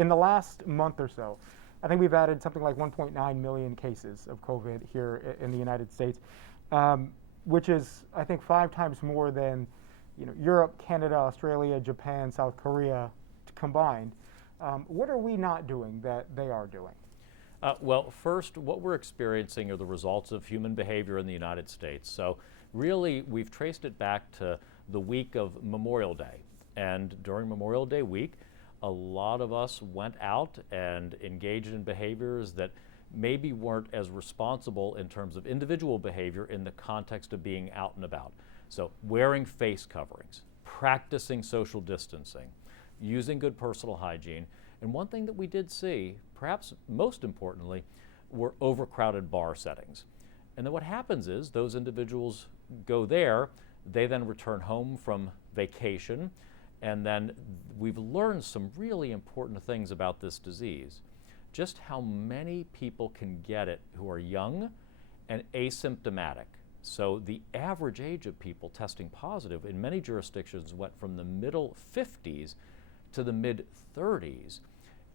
in the last month or so, I think we've added something like 1.9 million cases of COVID here in the United States, which is, I think, 5 times more than Europe, Canada, Australia, Japan, South Korea combined. What are we not doing that they are doing? Well, first, what we're experiencing are the results of human behavior in the United States. So really, we've traced it back to the week of Memorial Day. And during Memorial Day week, a lot of us went out and engaged in behaviors that maybe weren't as responsible in terms of individual behavior in the context of being out and about. So wearing face coverings, practicing social distancing, using good personal hygiene. And one thing that we did see, perhaps most importantly, were overcrowded bar settings. And then what happens is those individuals go there, they then return home from vacation, and then we've learned some really important things about this disease. Just how many people can get it who are young and asymptomatic. So the average age of people testing positive in many jurisdictions went from the middle 50s to the mid 30s,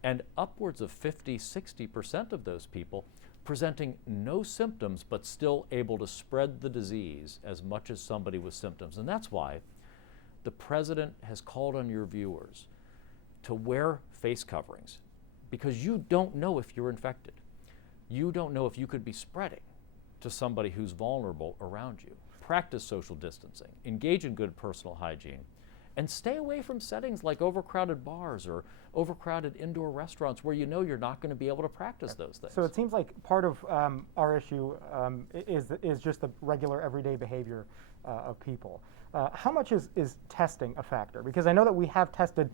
and upwards of 50–60% of those people presenting no symptoms but still able to spread the disease as much as somebody with symptoms. And that's why the president has called on your viewers to wear face coverings, because you don't know if you're infected. You don't know if you could be spreading to somebody who's vulnerable around you. Practice social distancing, engage in good personal hygiene, and stay away from settings like overcrowded bars or overcrowded indoor restaurants where you know you're not going to be able to practice those things. So it seems like part of our issue is just the regular everyday behavior of people. How much is testing a factor? Because I know that we have tested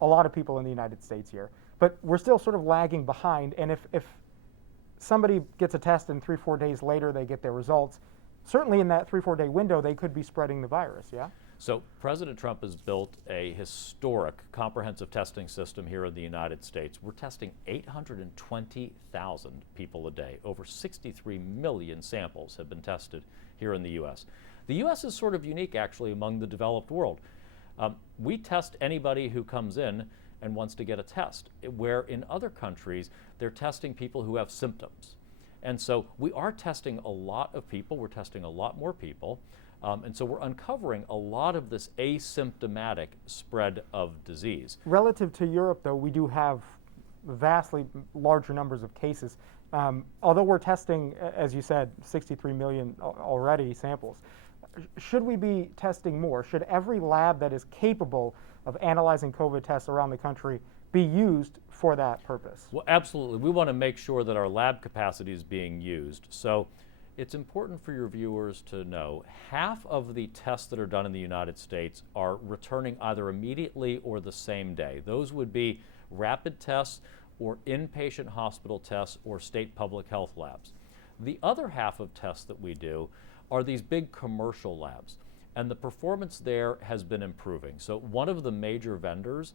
a lot of people in the United States here, but we're still sort of lagging behind. And if somebody gets a test and 3-4 days later they get their results, certainly in that 3-4 day window they could be spreading the virus, yeah? So President Trump has built a historic comprehensive testing system here in the United States. We're testing 820,000 people a day. Over 63 million samples have been tested here in the U.S. The U.S. is sort of unique, actually, among the developed world. We test anybody who comes in and wants to get a test, where in other countries they're testing people who have symptoms. And so we are testing a lot of people. We're testing a lot more people. And so we're uncovering a lot of this asymptomatic spread of disease. Relative to Europe, though, we do have vastly larger numbers of cases. Although we're testing, as you said, 63 million already samples, should we be testing more? Should every lab that is capable of analyzing COVID tests around the country be used for that purpose? Well, absolutely. We want to make sure that our lab capacity is being used. So it's important for your viewers to know half of the tests that are done in the United States are returning either immediately or the same day. Those would be rapid tests or inpatient hospital tests or state public health labs. The other half of tests that we do are these big commercial labs, and the performance there has been improving. So one of the major vendors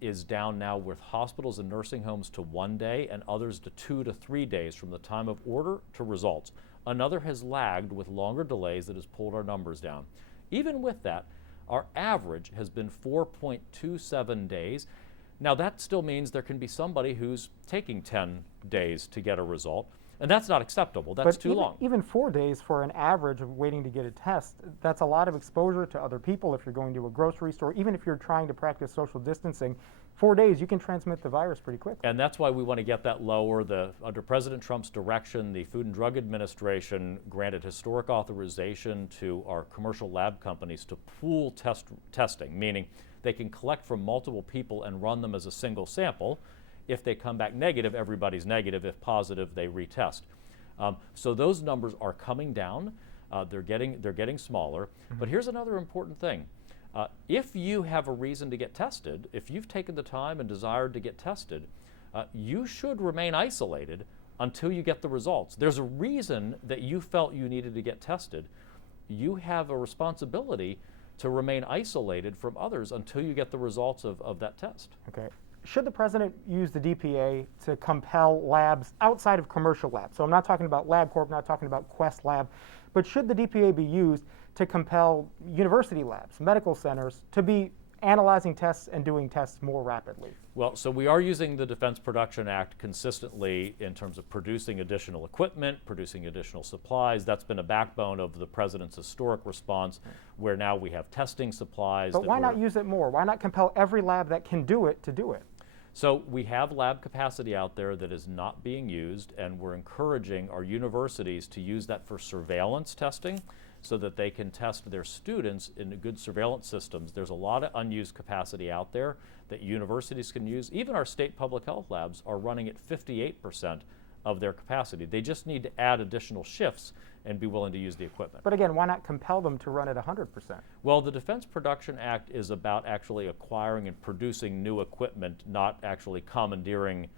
is down now with hospitals and nursing homes to 1 day and others to 2 to 3 days from the time of order to results. Another has lagged with longer delays that has pulled our numbers down. Even with that, our average has been 4.27 days. Now that still means there can be somebody who's taking 10 days to get a result, and that's not acceptable. That's too long. Even 4 days for an average of waiting to get a test, that's a lot of exposure to other people. If you're going to a grocery store, even if you're trying to practice social distancing, 4 days, you can transmit the virus pretty quickly. And that's why we want to get that lower. Under President Trump's direction, the Food and Drug Administration granted historic authorization to our commercial lab companies to pool testing, meaning they can collect from multiple people and run them as a single sample. If they come back negative, everybody's negative. If positive, they retest. So those numbers are coming down. They're getting smaller. Mm-hmm. But here's another important thing. If you have a reason to get tested, if you've taken the time and desired to get tested, you should remain isolated until you get the results. There's a reason that you felt you needed to get tested. You have a responsibility to remain isolated from others until you get the results of that test. Okay. Should the president use the DPA to compel labs outside of commercial labs? So I'm not talking about LabCorp, not talking about Quest Lab, but should the DPA be used to compel university labs, medical centers, to be analyzing tests and doing tests more rapidly? Well, so we are using the Defense Production Act consistently in terms of producing additional equipment, producing additional supplies. That's been a backbone of the president's historic response, where now we have testing supplies. But why not use it more? Why not compel every lab that can do it to do it? So we have lab capacity out there that is not being used, and we're encouraging our universities to use that for surveillance testing so that they can test their students in good surveillance systems. There's a lot of unused capacity out there that universities can use. Even our state public health labs are running at 58% of their capacity. They just need to add additional shifts and be willing to use the equipment. But again, why not compel them to run at 100%? Well, the Defense Production Act is about actually acquiring and producing new equipment, not actually commandeering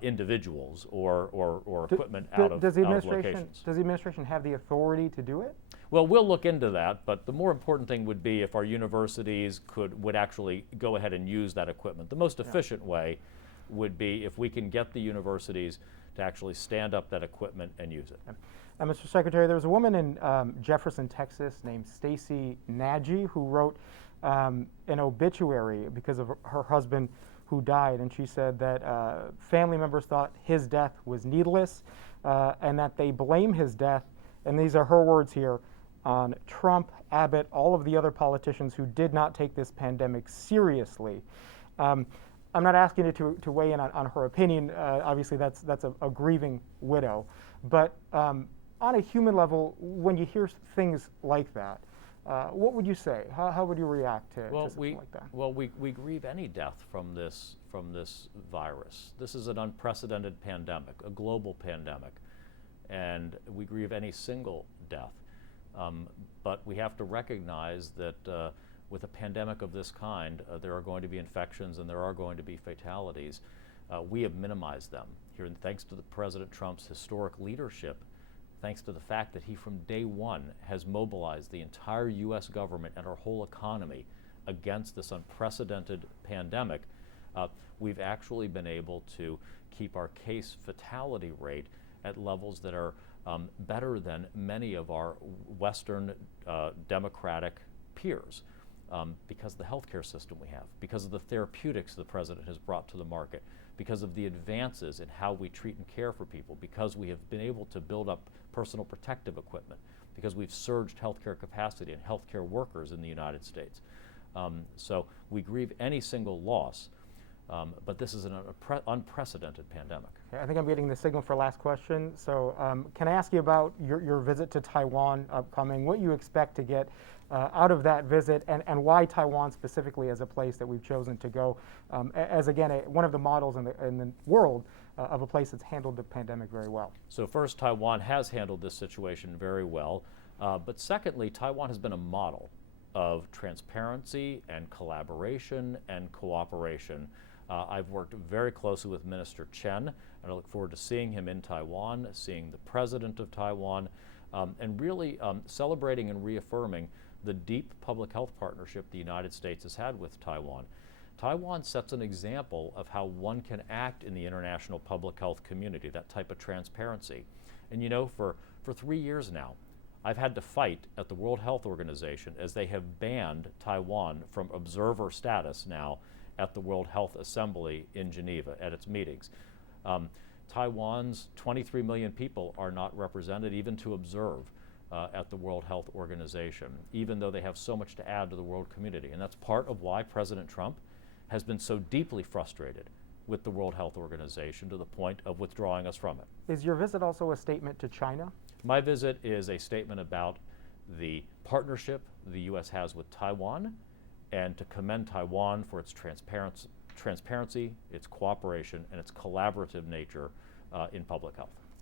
individuals or equipment out of locations. Does the administration have the authority to do it? Well, we'll look into that, but the more important thing would be if our universities would actually go ahead and use that equipment. The most efficient way would be if we can get the universities to actually stand up that equipment and use it. Mr. Secretary, there was a woman in Jefferson, Texas named Stacy Nagy who wrote an obituary because of her husband who died, and she said that family members thought his death was needless and that they blame his death, and these are her words here, on Trump, Abbott, all of the other politicians who did not take this pandemic seriously. I'm not asking you to weigh in on her opinion. Obviously, that's a grieving widow. But on a human level, when you hear things like that, what would you say? How would you react to something like that? Well, we grieve any death from this virus. This is an unprecedented pandemic, a global pandemic, and we grieve any single death. But we have to recognize that with a pandemic of this kind, there are going to be infections and there are going to be fatalities. We have minimized them here, and thanks to President Trump's historic leadership, thanks to the fact that he from day one has mobilized the entire U.S. government and our whole economy against this unprecedented pandemic, we've actually been able to keep our case fatality rate at levels that are better than many of our Western democratic peers. Because of the healthcare system we have, because of the therapeutics the president has brought to the market, because of the advances in how we treat and care for people, because we have been able to build up personal protective equipment, because we've surged healthcare capacity and healthcare workers in the United States. So we grieve any single loss, but this is an unprecedented pandemic. Okay, I think I'm getting the signal for last question. So can I ask you about your visit to Taiwan upcoming, what you expect to get out of that visit, and why Taiwan specifically as a place that we've chosen to go as, again, one of the models in the world of a place that's handled the pandemic very well? So first, Taiwan has handled this situation very well, but secondly, Taiwan has been a model of transparency and collaboration and cooperation. I've worked very closely with Minister Chen, and I look forward to seeing him in Taiwan, seeing the president of Taiwan, and really celebrating and reaffirming the deep public health partnership the United States has had with Taiwan. Taiwan sets an example of how one can act in the international public health community, that type of transparency. And you know, for 3 years now, I've had to fight at the World Health Organization as they have banned Taiwan from observer status now at the World Health Assembly in Geneva at its meetings. Taiwan's 23 million people are not represented even to observe at the World Health Organization, even though they have so much to add to the world community. And that's part of why President Trump has been so deeply frustrated with the World Health Organization to the point of withdrawing us from it. Is your visit also a statement to China? My visit is a statement about the partnership the U.S. has with Taiwan, and to commend Taiwan for its transparency, its cooperation, and its collaborative nature in public health.